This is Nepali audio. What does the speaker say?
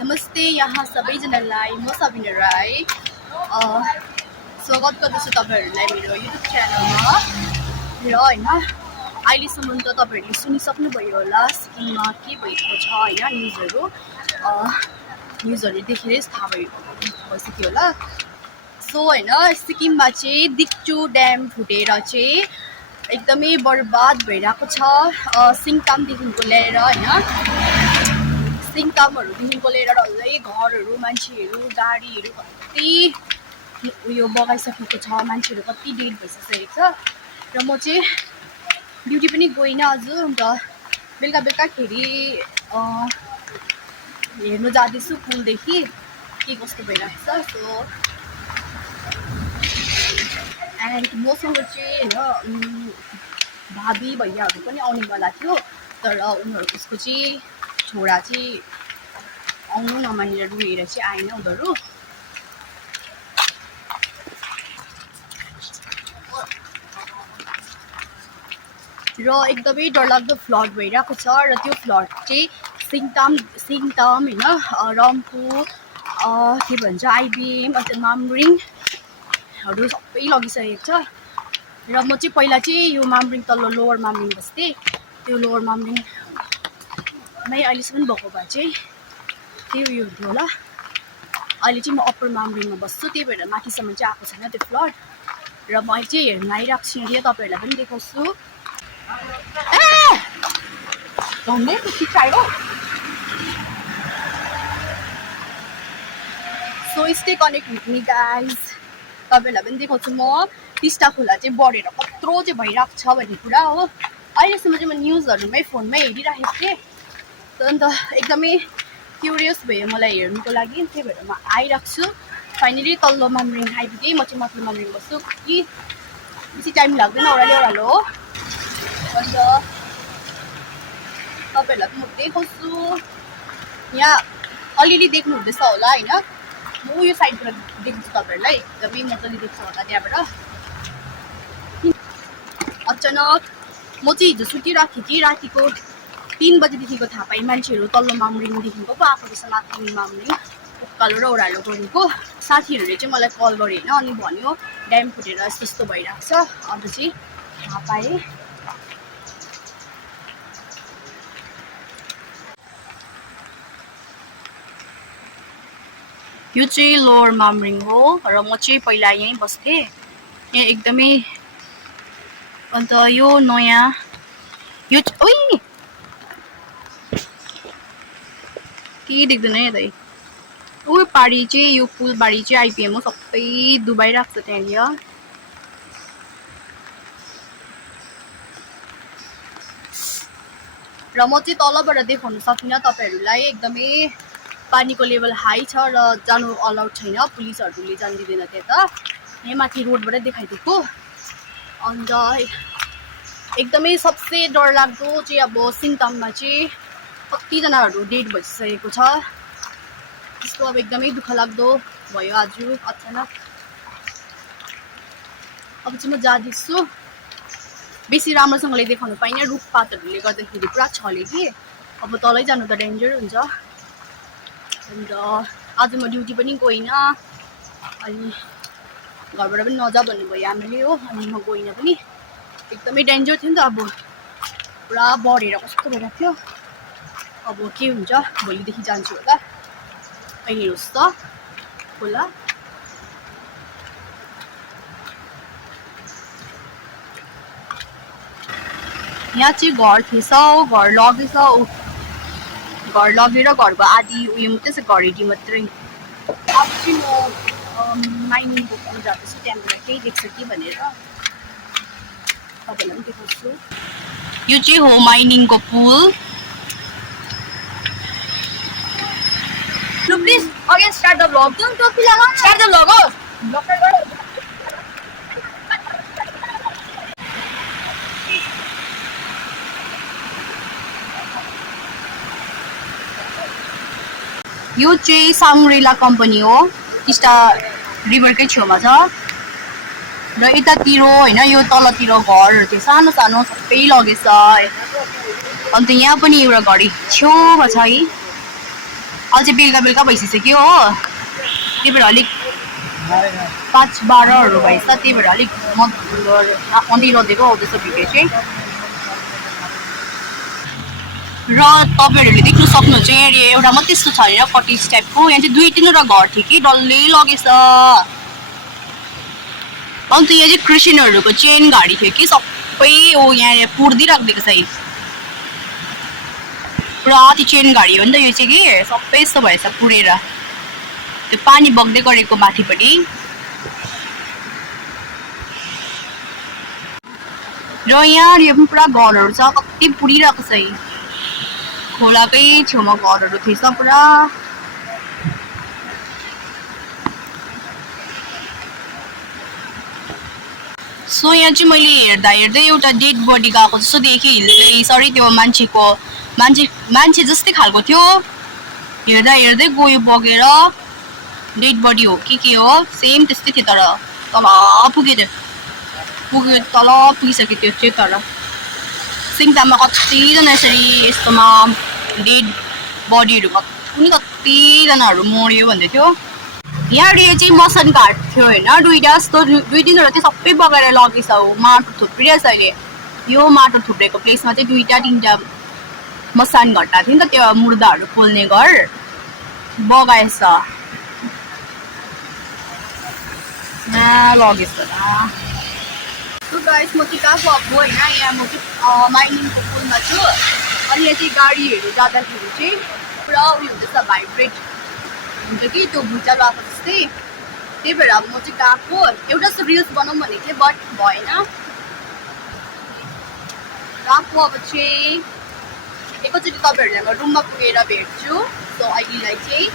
नमस्ते यहाँ सबैजनालाई म सबिना राई स्वागत गर्दछु तपाईहरुलाई मेरो युट्युब च्यानलमा र हैन अहिलेसम्म त तपाईहरुले सुनिसक्नुभयो होला सिक्किममा के भएको छ हैन न्युजहरु देखेरै थाहा भइसक्यो होला सो हैन सिक्किममा चाहिँ दिक्चु ड्याम फुटेर चाहिँ एकदमै बर्बाद भइरहेको छ सिङतामदेखिको लिएर हैन सिङतामहरुदेखिको लिएर डल्लै घरहरु मान्छेहरु गाडीहरु कति उयो बगाइसकेको छ मान्छेहरु कति डेड भइसकेको छ र म चाहिँ ड्युटी पनि गइन आज अन्त बेलुकाखेरि हेर्नु जाँदैछु पुलदेखि के कस्तो भइरहेको छ सो एन्ड मसँग चाहिँ हैन भाबी भैयाहरु पनि आउनेवाला थियो तर उनीहरु उसको चाहिँ छोरा चाहिँ आउनु नमानेर रुएर चाहिँ आएन उनीहरु र एकदमै डरलाग्दो फ्लड भइरहेको छ र त्यो फ्लड चाहिँ सिङताम हैन रम्फू के भन्छ आइबिएम अझ मामरिङहरु सबै लगिसकेको छ र म चाहिँ पहिला चाहिँ यो मामरिङ तल्लो लोवर मामरिङ बस्थे त्यो लोवर मामरिङ मै अहिलेसम्म भएको भए चाहिँ त्यो उयो हुन्थ्यो होला अहिले चाहिँ म अप्पर मामरिङमा बस्छु त्यही भएर माथिसम्म चाहिँ आएको छैन त्यो फ्लड र म चाहिँ हेर्न आइरहेको छु यहाँ तपाईहरुलाई पनि देखाउँछु so stay connect with me guys तपाईहरुलाई पनि देखाउँछु म टिस्टा खोला चाहिँ बढेर कत्रो चाहिँ भइरहेको छ भन्ने कुरा हो अहिलेसम्म चाहिँ म न्युजहरुमै फोनमै हेरिरहेको थिएँ अन्त एकदमै क्युरियस भयो मलाई हेर्नुको लागि त्यही भएर म आइरहेको छु फाइनली तल्लो मामरिङ आइपुगेँ म चाहिँ माथिल्लो मामरिङ बस्छु कि बेसी टाइम लाग्दैन ओह्रालो हो अन्त तपाईहरुलाई म देखाउँछु यहाँ अलिअलि देख्नु हुँदैछ होला हैन म यो साइडबाट देख्छु तपाईहरुलाई एकदमै मजाले देख्छ होला त्यहाँबाट अचानक म चाहिँ हिजो सुतिरहेको थिएँ कि रातिको 3 बजेदेखिको थाहा पाएँ मान्छेहरु तल्लो मामरिङदेखिको पो आएको रहेछ माथि मामरिङ उकालो र ओह्रालो गरेको साथीहरुले चाहिँ मलाई कल गरे हैन अनि भन्यो ड्याम फुटेर यस्तो यस्तो भइरहेको छ अन्त चाहिँ थाहा पाएँ यो चाहिँ लोवर मामरिङ हो र म चाहिँ पहिला यहीँ बस्थे यहाँ एकदमै अन्त यो नयाँ यो ओइ के देख्दैन है दाइ उ पारी चाहिँ यो पुल बारी चाहिँ आइपिएम हो सबै डुबाइरहेको छ त्यहाँनिर र म चाहिँ तलबाट देखाउन सकिनँ तपाईहरुलाई एकदमै पानीको लेभल हाई छ र जानु अलाउड छैन पुलिसहरुले जान दिँदैन त्यता यहाँ माथि रोडबाट देखाइदिएको अन्त एकदमै सबसे डरलाग्दो चाहिँ अब सिङताममा चाहिँ कतिजनाहरु डेड भइसकेको छ त्यस्तो अब एकदमै दुःख लाग्दो भयो आज अचानक अब चाहिँ म जाँदैछु बेसी राम्रोसँगले देखाउन पाइने रुखपातहरुले गर्दाखेरि पुरा छले कि अब तलै जानु त डेन्जर हुन्छ अन्त आज म ड्युटी पनि गइन अनि घरबाट पनि नजा भन्नुभयो हामीले हो अनि म गइन पनि एकदमै डेन्जर थियो नि त अब पुरा बढेर कस्तो भइरहेको थियो अब के हुन्छ भोलिदेखि जान्छु होला अहिले हेर्नुहोस् त होला यहाँ चाहिँ घर थिएछ घर लगेछ घर लगेर घरको आधी उयो मात्रै छ घरेटी मात्रै अब चाहिँ म माइनिङको पुल जाँदैछु त्यहाँबाट केही देख्छ कि भनेर तपाईँलाई पनि देखाउँछु यो चाहिँ हो माइनिङको pool please again start the vlog start the vlog हो यो चाहिँ सामुरेला कम्पनी हो टिस्टा रिभरकै छेउमा छ र यतातिर हैन यो तलतिर घरहरु थियो सानो सानो सबै लगेछ अन्त यहाँ पनि एउटा घडी छेउमा छ है अझै बेलुका भइसक्यो हो, त्यही भएर अलिक 5-12 भएछ, त्यही भएर अलिक अँधिरो आउँदैछ भिडियो चाहिँ। र तपाईँहरूले देख्न सक्नुहुन्छ यहाँ एउटा मात्रै यस्तो छ होइन कटेज टाइपको, यहाँ चाहिँ 2-3वटा घर थियो कि डल्लै लगेछ। अन्त यहाँ चाहिँ क्रिस्चियनहरूको चेन गाडी थियो कि सबै यहाँ पुर्दिराखिदिएको छ। पुरा त्यो चेन गाडी हो नि त यो चाहिँ कि, सबै यस्तो भएछ पुरेर, त्यो पानी बग्दै गरेको माथिपट्टि। र यहाँ यो पनि पुरा घरहरू छ, कति पुरिरहेको छ। खोलाकै छेउमा घरहरू थिएछ पुरा। सो यहाँ चाहिँ मैले हेर्दै एउटा डेड बडी गएको जस्तो देखेँ हिल्दै, सरी त्यो मान्छे जस्तै खालको थियो। हेर्दै गयो बगेर, डेड बडी हो कि के हो, सेम त्यस्तै थियो। तर तल पुगिसक्यो त्यो चाहिँ। तर सिङताममा कतिजना यसरी यस्तोमा डेड बडीहरू कतिजनाहरू मर्यो भन्दै थियो। यहाँ यो चाहिँ मसान घाट थियो होइन, 2-3वटा चाहिँ सबै बगाएर लगेछ। माटो थुप्रिरहेछ अहिले। यो माटो थुप्रेको प्लेसमा चाहिँ 2-3टा मसान घाट थियो नि त, त्यो मुर्दाहरू पोल्ने घर बगाएछ, लगेछ। सो गाइस म चाहिँ कहाँ गएको होइन, यहाँ म चाहिँ माइनिङको पुलमा छु। अनि यहाँ चाहिँ गाडीहरू जाँदाखेरि चाहिँ पुरा उयो हुँदैछ, भाइब्रेट हुन्छ कि त्यो भुइँचालो आएको जस्तै। त्यही भएर अब म चाहिँ गएको एउटा जस्तो रिल्स बनाऊँ भनेको थिएँ, बट भएन। गएको अब चाहिँ एकैचोटि तपाईँहरूलाई म रुममा पुगेर भेट्छु। सो अहिलेलाई चाहिँ